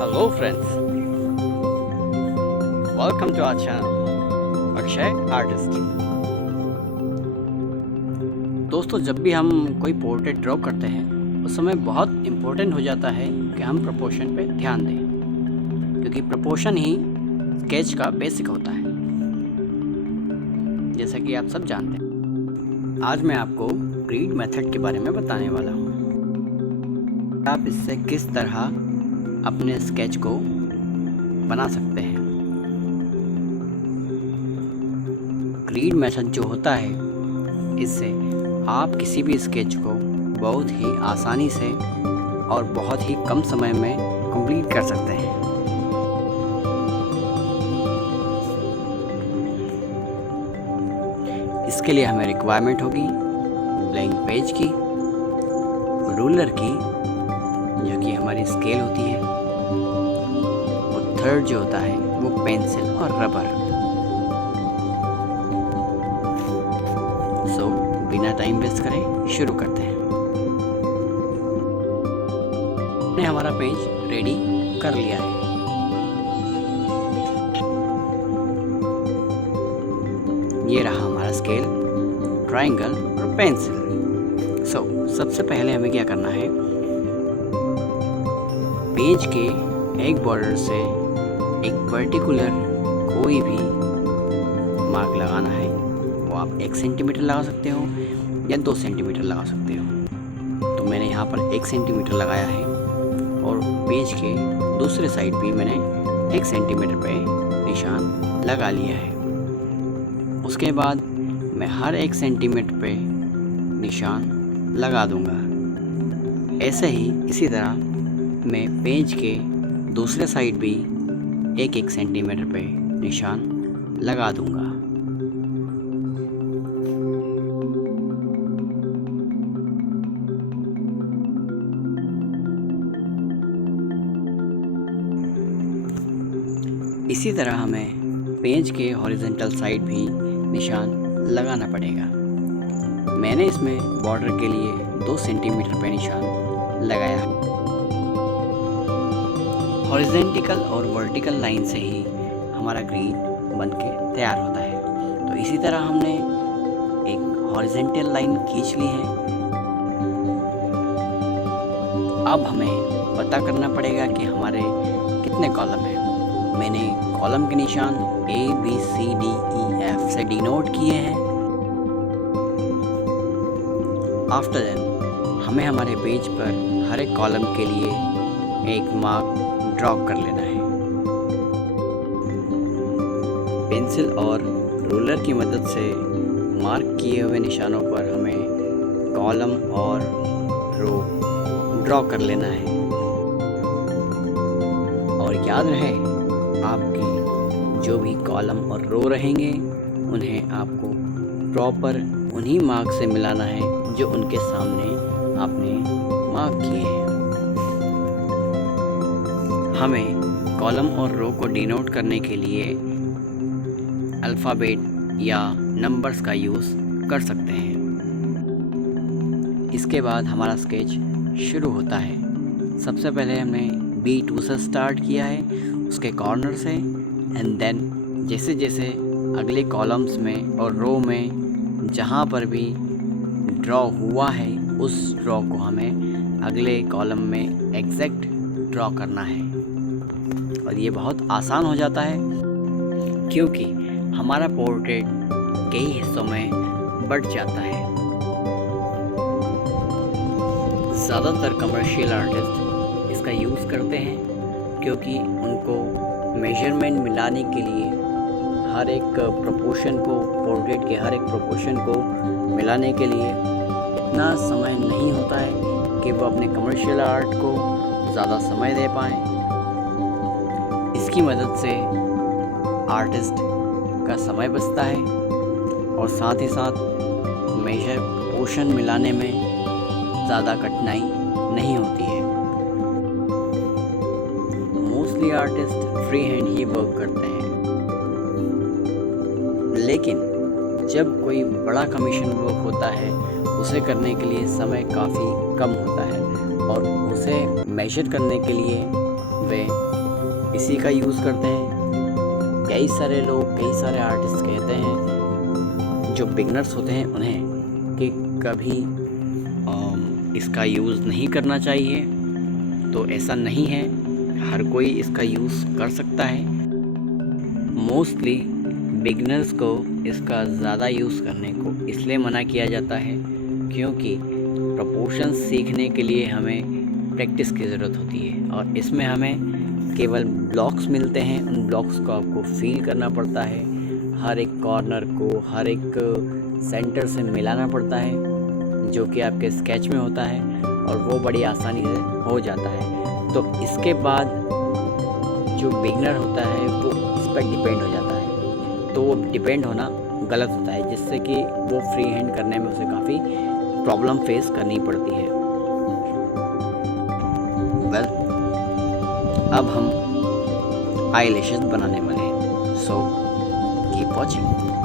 Hello friends, welcome to our channel Akshay artist. दोस्तों, जब भी हम कोई पोर्ट्रेट ड्रॉ करते हैं उस समय बहुत इम्पोर्टेंट हो जाता है कि हम प्रपोर्शन पे ध्यान दें, क्योंकि प्रपोर्शन ही स्केच का बेसिक होता है, जैसा कि आप सब जानते हैं। आज मैं आपको ग्रिड मेथड के बारे में बताने वाला हूँ। आप इससे किस तरह अपने स्केच को बना सकते हैं। ग्रिड मेथड जो होता है, इससे आप किसी भी स्केच को बहुत ही आसानी से और बहुत ही कम समय में कंप्लीट कर सकते हैं। इसके लिए हमें रिक्वायरमेंट होगी ब्लैंक पेज की, रूलर की जो कि हमारी स्केल होती है, और थर्ड जो होता है वो पेंसिल और रबर। सो बिना टाइम वेस्ट करें शुरू करते हैं। हमने हमारा पेज रेडी कर लिया है। ये रहा हमारा स्केल, ट्रायंगल और पेंसिल। सो सबसे पहले हमें क्या करना है, पेज के एक बॉर्डर से एक पर्टिकुलर कोई भी मार्क लगाना है। वो आप 1 सेंटीमीटर लगा सकते हो या 2 सेंटीमीटर लगा सकते हो। तो मैंने यहाँ पर 1 सेंटीमीटर लगाया है और पेज के दूसरे साइड भी मैंने 1 सेंटीमीटर पे निशान लगा लिया है। उसके बाद मैं हर 1 सेंटीमीटर पे निशान लगा दूंगा। ऐसे ही इसी तरह मैं पेज के दूसरे साइड भी 1-1 सेंटीमीटर पे निशान लगा दूंगा। इसी तरह हमें पेज के हॉरिजॉन्टल साइड भी निशान लगाना पड़ेगा। मैंने इसमें बॉर्डर के लिए 2 सेंटीमीटर पे निशान लगाया है। हॉरिजॉन्टल और वर्टिकल लाइन से ही हमारा ग्रिड बनके तैयार होता है। तो इसी तरह हमने एक हॉरिजॉन्टल लाइन खींच ली है। अब हमें पता करना पड़ेगा कि हमारे कितने कॉलम हैं। मैंने कॉलम के निशान A, B, C, D, E, F से डिनोट किए हैं। आफ्टर दैट हमें हमारे पेज पर हर एक कॉलम के लिए एक मार्क ड्रॉ कर लेना है। पेंसिल और रूलर की मदद से मार्क किए हुए निशानों पर हमें कॉलम और रो ड्रॉ कर लेना है। और याद रहे, आपकी जो भी कॉलम और रो रहेंगे उन्हें आपको प्रॉपर उन्हीं मार्क से मिलाना है जो उनके सामने आपने मार्क किए हैं। हमें कॉलम और रो को डिनोट करने के लिए अल्फ़ाबेट या नंबर्स का यूज़ कर सकते हैं। इसके बाद हमारा स्केच शुरू होता है। सबसे पहले हमने B2 से स्टार्ट किया है, उसके कॉर्नर से, एंड देन जैसे जैसे अगले कॉलम्स में और रो में जहाँ पर भी ड्रॉ हुआ है उस ड्रॉ को हमें अगले कॉलम में एग्जैक्ट ड्रॉ करना है। और ये बहुत आसान हो जाता है क्योंकि हमारा पोर्ट्रेट कई हिस्सों में बँट जाता है। ज़्यादातर कमर्शियल आर्टिस्ट इसका यूज़ करते हैं क्योंकि उनको मेजरमेंट मिलाने के लिए हर एक प्रोपोर्शन को, पोर्ट्रेट के हर एक प्रोपोर्शन को मिलाने के लिए इतना समय नहीं होता है कि वो अपने कमर्शियल आर्ट को ज़्यादा समय दे पाएँ। इसकी मदद से आर्टिस्ट का समय बचता है और साथ ही साथ मेजर पोर्शन मिलाने में ज़्यादा कठिनाई नहीं होती है। मोस्टली आर्टिस्ट फ्री हैंड ही वर्क करते हैं, लेकिन जब कोई बड़ा कमीशन वर्क होता है उसे करने के लिए समय काफ़ी कम होता है और उसे मेजर करने के लिए पे इसी का यूज़ करते हैं। कई सारे लोग, कई सारे आर्टिस्ट कहते हैं जो बिगनर्स होते हैं उन्हें कि कभी इसका यूज़ नहीं करना चाहिए, तो ऐसा नहीं है, हर कोई इसका यूज़ कर सकता है। मोस्टली बिगनर्स को इसका ज़्यादा यूज़ करने को इसलिए मना किया जाता है क्योंकि प्रोपोर्शंस सीखने के लिए हमें प्रैक्टिस की ज़रूरत होती है और इसमें हमें केवल ब्लॉक्स मिलते हैं। उन ब्लॉक्स को आपको फील करना पड़ता है, हर एक कॉर्नर को हर एक सेंटर से मिलाना पड़ता है, जो कि आपके स्केच में होता है और वो बड़ी आसानी से हो जाता है। तो इसके बाद जो बिगनर होता है वो इस पर डिपेंड हो जाता है, तो वो डिपेंड होना गलत होता है, जिससे कि वो फ्री हैंड करने में उसे काफ़ी प्रॉब्लम फेस करनी पड़ती है। वेल, अब हम आई लैशेस बनाने वाले हैं, सो कीप वॉचिंग।